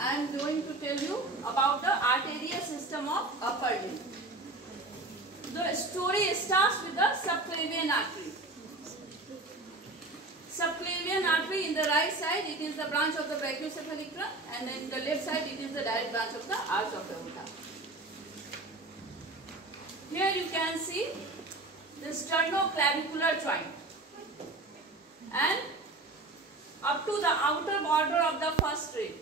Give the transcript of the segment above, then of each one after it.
I am going to tell you about the arterial system of upper limb. The story starts with the subclavian artery. Subclavian artery in the right side, it is the branch of the brachiocephalic trunk, and in the left side, it is the direct branch of the arch of aorta. Here you can see the sternoclavicular joint, and up to the outer border of the first rib.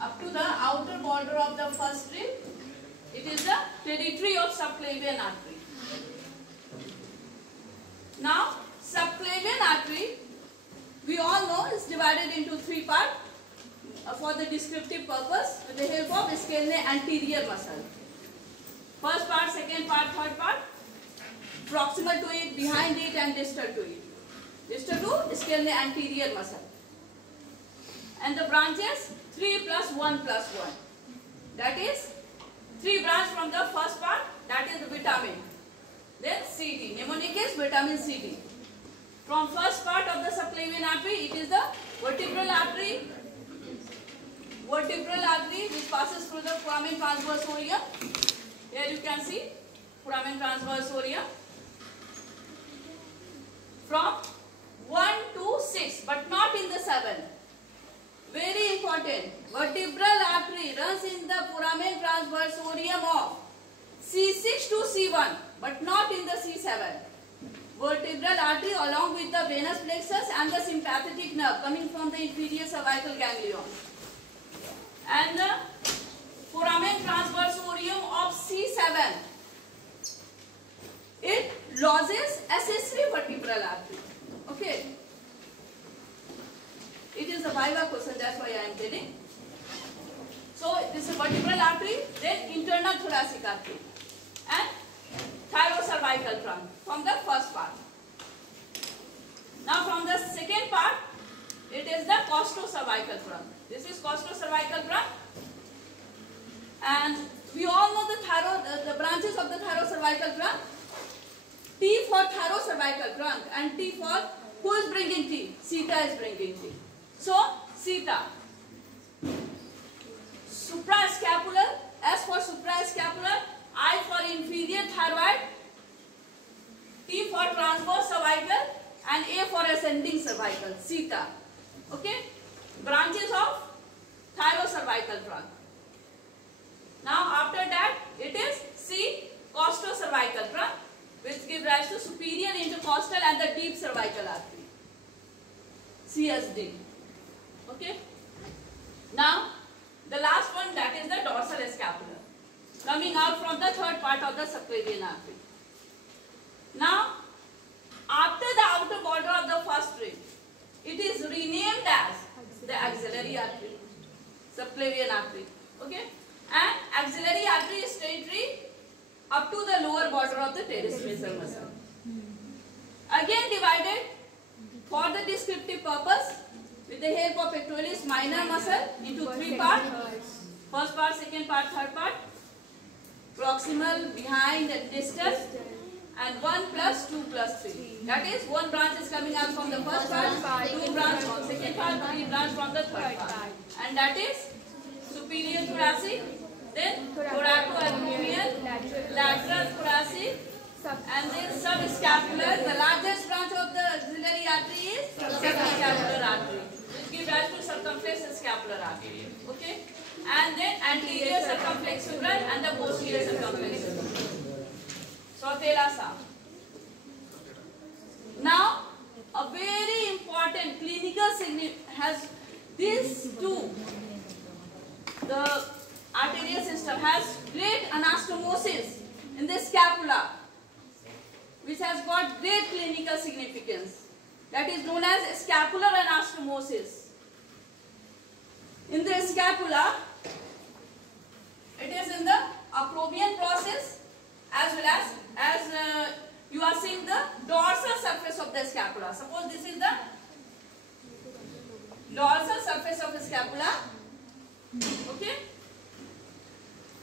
Up to the outer border of the first rib, it is the territory of subclavian artery. Now, subclavian artery, we all know, is divided into three parts for the descriptive purpose with the help of scalene anterior muscle. First part, second part, third part, proximal to it, behind it, and distal to it. Distal to scalene anterior muscle. And the branches 3 plus 1 plus 1. That is 3 branch from the first part, that is the vitamin. Then CT, mnemonic is vitamin CT. From first part of the subclavian artery, it is the vertebral artery. Vertebral artery which passes through the foramen transversorium. Here you can see foramen transversorium. From 1 to 6, but not in the 7. Very important. Vertebral artery runs in the foramen transversorium of C6 to C1, but not in the C7. Vertebral artery along with the venous plexus and the sympathetic nerve coming from the inferior cervical ganglion. And the foramen transversorium of C7, it lodges accessory vertebral artery. Okay. It is a viva question, that's why I am telling. So, this is vertebral artery, then internal thoracic artery, and thyrocervical trunk from the first part. Now, from the second part, it is the costocervical trunk. This is costocervical trunk, and we all know the branches of the thyrocervical trunk. T for thyrocervical trunk, and T for who is bringing T? Theta is bringing T. So, theta. Suprascapular, S for suprascapular, I for inferior thyroid, T for transverse cervical, and A for ascending cervical, theta. Okay? Branches of thyrocervical trunk. Now, after that, it is C, costocervical trunk, which gives rise to superior intercostal and the deep cervical artery, CSD. Okay. Now, the last one, that is the dorsal scapular, coming out from the third part of the subclavian artery. Now, after the outer border of the first rib, it is renamed as the axillary artery, subclavian artery. Okay. And axillary artery is territory up to the lower border of the teres major muscle. Again divided for the descriptive purpose with the help of pectoralis minor muscle into three parts. First part, second part, third part. Proximal, behind, and distal. And 1 plus 2 plus 3. That is, one branch is coming out from the first part, 2 branch from the second part, 3 branch from the third part. And that is superior thoracic, then thoracoabdominal, lateral thoracic, and then subscapular. The largest branch of the axillary artery is subscapular artery, which gives rise to circumflex scapular artery. Okay? And then anterior circumflexural and the posterior circumflexural. Sautelasa. Now, a very important clinical significance has these two. The arterial system has great anastomosis in the scapula, which has got great clinical significance. That is known as scapular anastomosis. In the scapula, it is in the acromion process, as well as you are seeing the dorsal surface of the scapula. Suppose this is the dorsal surface of the scapula. Okay.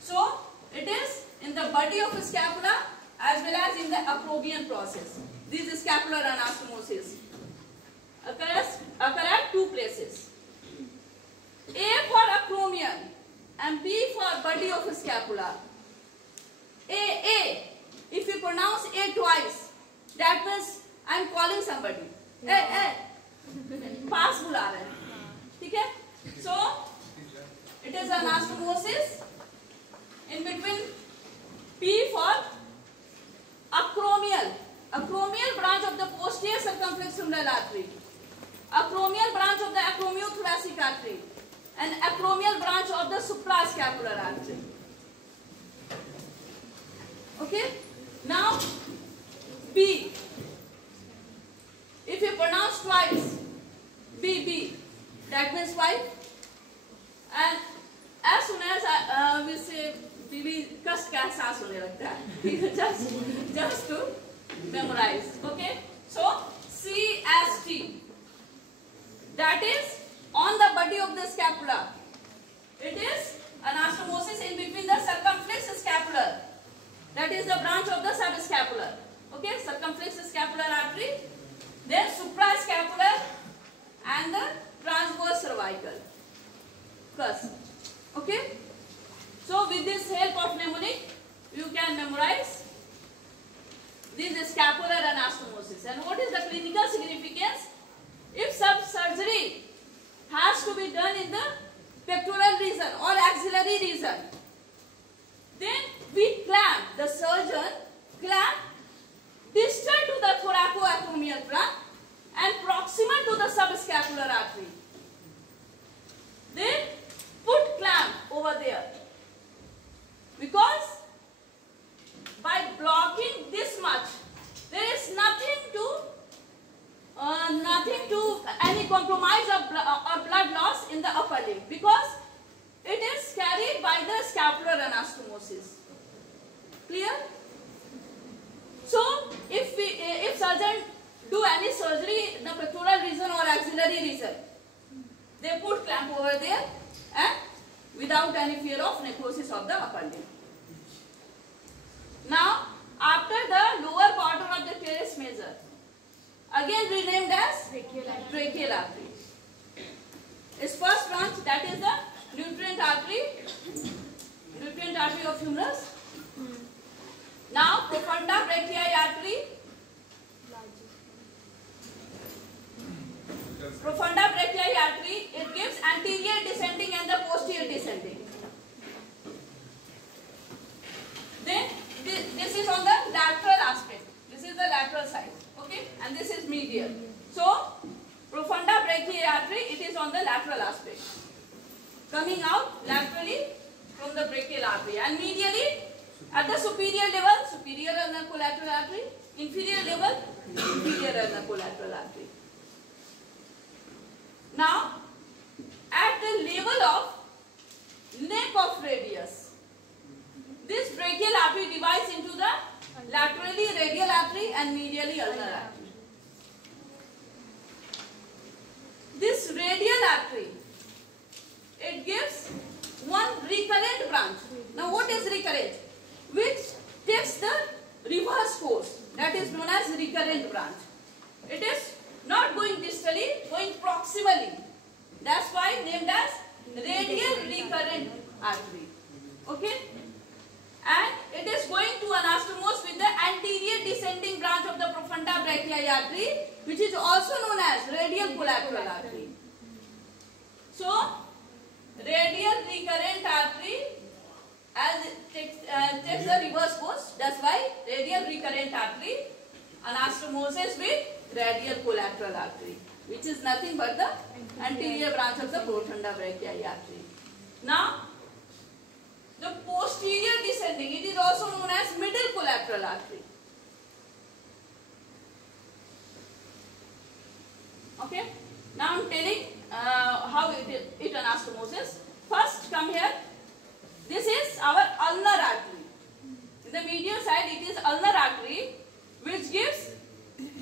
So, it is in the body of the scapula as well as in the acromion process. This is scapular anastomosis. Occur at 2 scapula. A. If you pronounce A twice, that means I am calling somebody. पास बुला रहे हैं, ठीक है? So it is anastomosis in between P for acromial branch of the posterior circumflex-femoral artery, acromial branch of the acromiothoracic artery, and acromial branch of the suprascapular artery. Okay? Now B. If you pronounce twice, B, that means 5. And as soon as we say BB, कष्ट का एहसास होने लगता है. Just to memorize. Okay? So C as T. That is on the body of the scapula. It is anastomosis in between the circumflex scapular. That is the branch of the subscapular. Okay? Circumflex scapular artery. Then suprascapular and the transverse cervical cusp. Okay? So with this help of mnemonic, you can memorize this scapular anastomosis. And what is the clinical significance? If some surgery has to be done in the pectoral region or axillary region, then we clamp, the surgeon clamp distal to the thoracoacromial branch and proximal to the subscapular artery. Then put clamp over there, because by blocking this much, there is nothing to any compromise or blood loss in the upper limb, because it is carried by the scapular anastomosis. Clear? So if surgeon do any surgery in the pectoral region or axillary region, they put clamp over there and without any fear of necrosis of the upper limb. Now, after the lower border of the teres major, again renamed as brachial artery. Its first branch, that is the nutrient artery of humerus. Now, profunda brachiae artery. Profunda brachiae artery, it gives anterior descending and the posterior descending. Then this is on the lateral aspect. This is the lateral side. Okay, and this is medial. So profunda brachiae artery, it is on the lateral aspect, coming out laterally from the brachial artery, and medially at the superior level, superior ulnar collateral artery, inferior level, inferior ulnar collateral artery. Now, at the level of neck of radius, this brachial artery divides into the laterally radial artery and medially ulnar artery. This radial artery, it gives one recurrent branch. Now what is recurrent? Which takes the reverse course, that is known as recurrent branch. It is not going distally, going proximally. That's why named as radial recurrent artery. Okay? And it is going to anastomose with the anterior descending branch of the profunda brachiae artery, which is also known as radial collateral artery. So, radial recurrent artery, as it takes the reverse course, that's why radial recurrent artery anastomoses with radial collateral artery, which is nothing but the anterior branch of the profunda brachiae artery. Now, the posterior descending, it is also known as middle collateral artery. Okay. Now I am telling how it anastomoses. First, come here. This is our ulnar artery. In the medial side, it is ulnar artery, which gives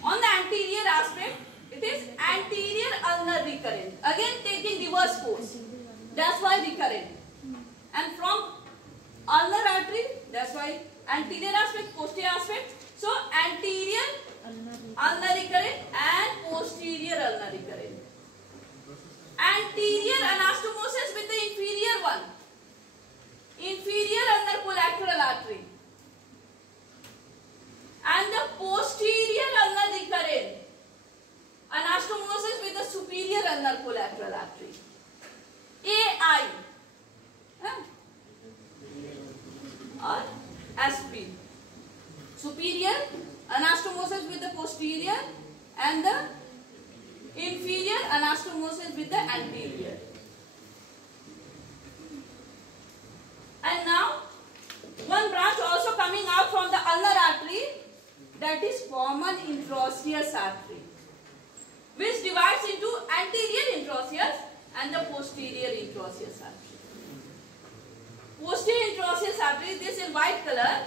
on the anterior aspect, it is anterior ulnar recurrent. Again, taking reverse course. That's why recurrent. And from ulnar artery, that's why anterior aspect, posterior aspect. So anterior ulnar recurrent and posterior ulnar recurrent. Anterior anastomosis with the inferior one. Inferior ulnar ulnar collateral artery. AI or SP. Superior anastomosis with the posterior and the inferior anastomosis with the anterior. And now one branch also coming out from the ulnar artery, that is common intraosseous artery, which divides into anterior intraosseous and the posterior intraosseous artery. Posterior intraosseous artery, this in white color,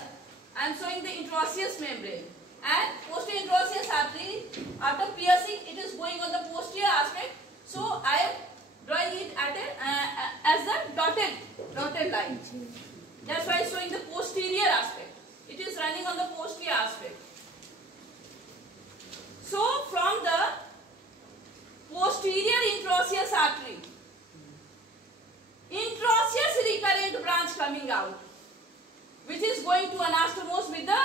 I am showing the intraosseous membrane. And posterior intraosseous artery, after piercing, it is going on the posterior aspect. So I am drawing it at as the dotted line. That's why I am showing the posterior aspect. It is running on the posterior aspect. So from the posterior intraosseous artery, intraosseous recurrent branch coming out, which is going to anastomose with the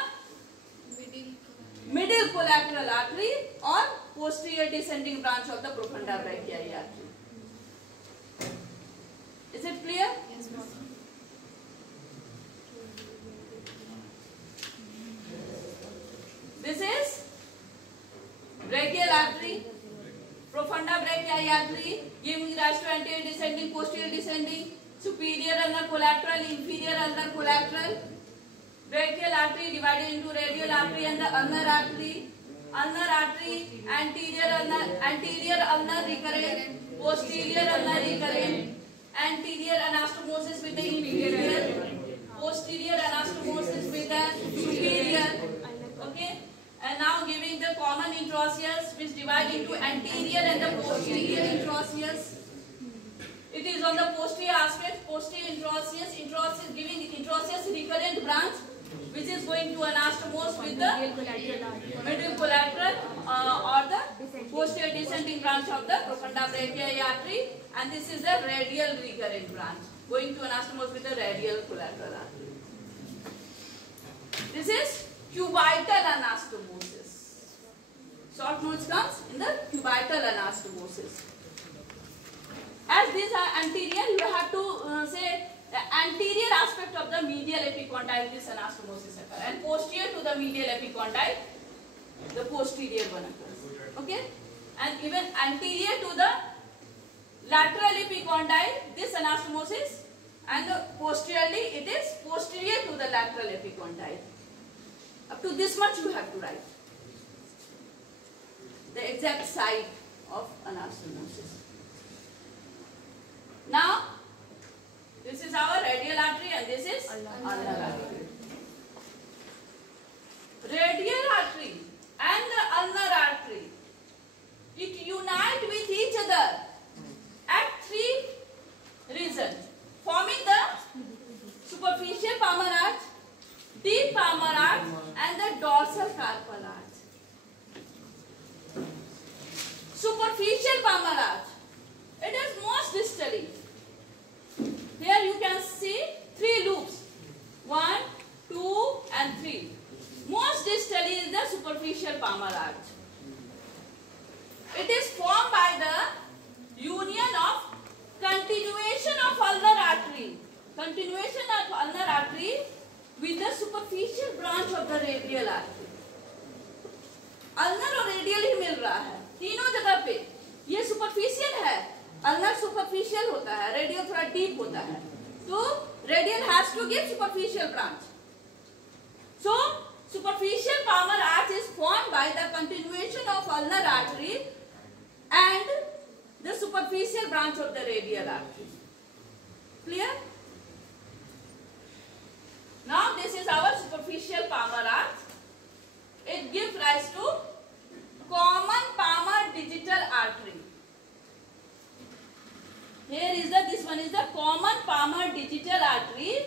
middle collateral artery or posterior descending branch of the profunda brachii artery. Is it clear? Yes, ma'am. This is brachial artery, profunda brachii artery, giving rise to anterior descending, posterior descending, superior ulnar collateral, inferior ulnar collateral. Brachial artery divided into radial artery and the ulnar artery. Ulnar artery, anterior ulnar recurrent, posterior ulnar recurrent, anterior anastomosis with the inferior, posterior anastomosis with the superior. Okay, and now giving the common intraosseous, which divide into anterior and the posterior intraosseous. It is on the posterior aspect, posterior intraosseous, giving intraosseous recurrent branch, which is going to anastomose with the middle collateral or the posterior descending branch of the profunda brachii artery, and this is the radial recurrent branch, going to anastomose with the radial collateral artery. This is cubital anastomosis. Short notes comes in the cubital anastomosis. As these are anterior, you have to say the anterior aspect of the medial epicondyle, this anastomosis occurs, and posterior to the medial epicondyle, the posterior one occurs. Okay, and even anterior to the lateral epicondyle, this anastomosis, and posteriorly it is posterior to the lateral epicondyle. Up to this much you have to write the exact site of anastomosis. Now, this is our radial artery and this is ulnar artery. Radial artery and the ulnar artery, it unite with each other at three regions, forming the superficial palmar arch, deep palmar arch and the dorsal carpal arch. Superficial palmar arch, it is most distally. Here you can see three loops, 1, 2 and 3. Most distally is the superficial palmar arch. It is formed by the union of continuation of ulnar artery with the superficial branch of the radial artery. ulnar और radial ही मिल रहा है तीनों जगह पे. ये superficial है, ulnar superficial होता है, radial थोड़ा deep होता है, तो radial has to give superficial branch. So superficial palmar arch is formed by the continuation of ulnar artery and the superficial branch of the radial artery. Clear? Now this is our superficial palmar arch. It gives rise to common palmar digital artery. Here is this one is the common palmar digital artery,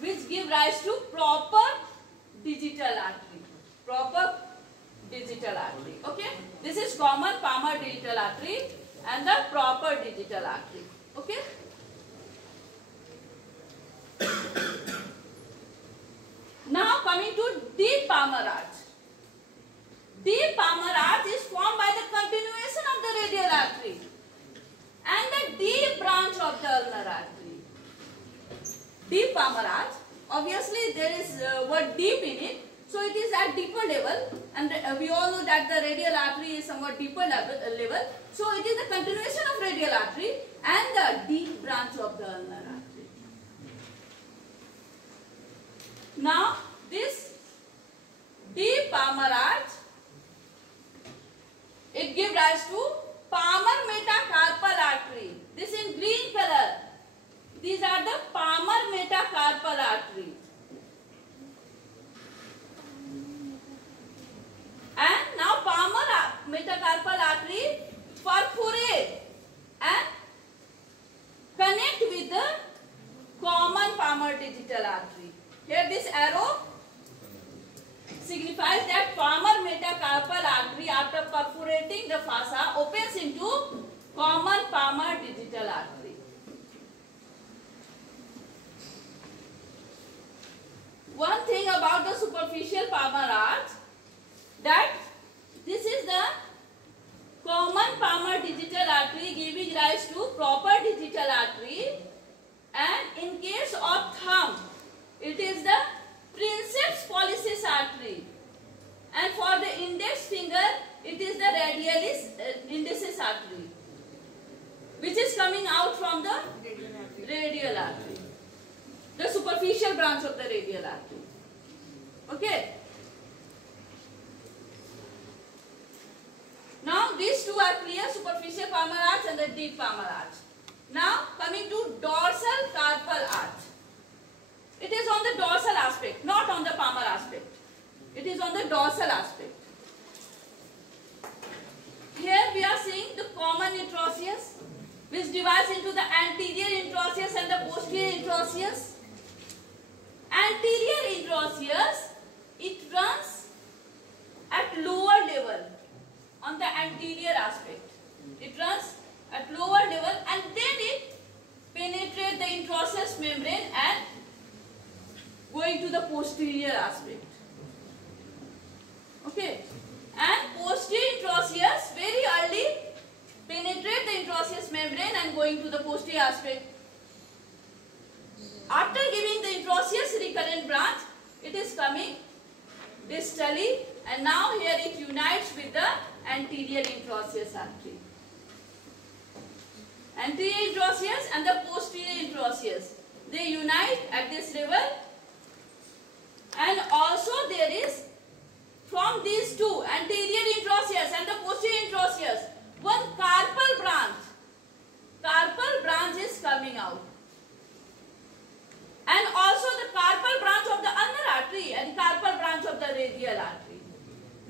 which give rise to proper digital artery. Okay, this is common palmar digital artery and the proper digital artery. Okay. Now coming to deep palmar arch. Deep palmar arch is formed by the continuation of the radial artery of the ulnar artery. Deep palmar arch. Obviously there is word deep in it. So it is at deeper level, and we all know that the radial artery is somewhat deeper level. So it is the continuation of radial artery and the deep branch of the ulnar artery. Now this deep palmar arch, it gives rise to palmar metacarpal artery. This in green color. These are the palmar metacarpal artery. And now palmar metacarpal artery perforate and connect with the common palmar digital artery. Here this arrow signifies that palmar metacarpal artery, after perforating the fossa, opens into common palmar digital artery. One thing about the superficial palmar arch, that this is the common palmar digital artery giving rise to proper digital artery, and in case of thumb, it is the princeps pollicis artery, and for the index finger, it is the radialis indicis artery, which is coming out from the radial artery, the superficial branch of the radial artery. Okay. Now these two are clear, superficial palmar arch and the deep palmar arch. Now coming to dorsal carpal arch. It is on the dorsal aspect, not on the palmar aspect. It is on the dorsal aspect. Here we are seeing the common intraosseous, which divides into the anterior intraosseous and the posterior intraosseous. Anterior intraosseous, it runs at lower level on the anterior aspect. It runs at lower level and then it penetrates the intraosseous membrane and going to the posterior aspect. Okay. And posterior intraosseous very early penetrate the intraosseous membrane and going to the posterior aspect. After giving the intraosseous recurrent branch, it is coming distally, and now here it unites with the anterior intraosseous artery. Anterior intraosseous and the posterior intraosseous, they unite at this level, and also there is from these two, anterior intraosseous and the posterior intraosseous, one carpal branch. Carpal branch is coming out. And also the carpal branch of the ulnar artery and carpal branch of the radial artery.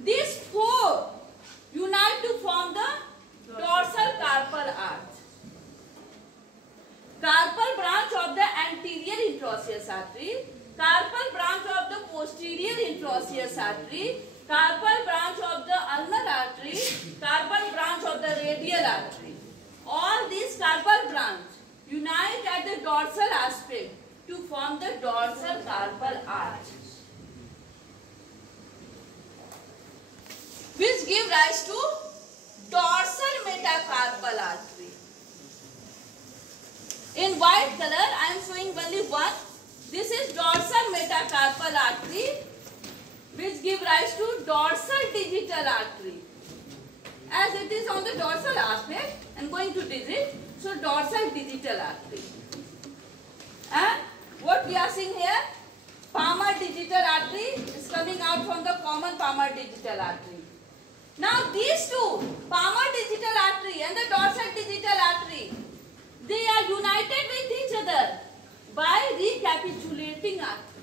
These four unite to form the dorsal carpal arch. Carpal branch of the anterior intraosseous artery, carpal branch of the posterior intraosseous artery, carpal branch of the ulnar artery, carpal branch of the radial artery. All these carpal branch unite at the dorsal aspect to form the dorsal carpal arch, which give rise to dorsal metacarpal artery. In white color, I am showing only one. This is dorsal metacarpal artery, which give rise to dorsal digital artery. As it is on the dorsal aspect and going to digit, so dorsal digital artery. And what we are seeing here, palmar digital artery is coming out from the common palmar digital artery. Now these two, palmar digital artery and the dorsal digital artery, they are united with each other by recapitulating artery.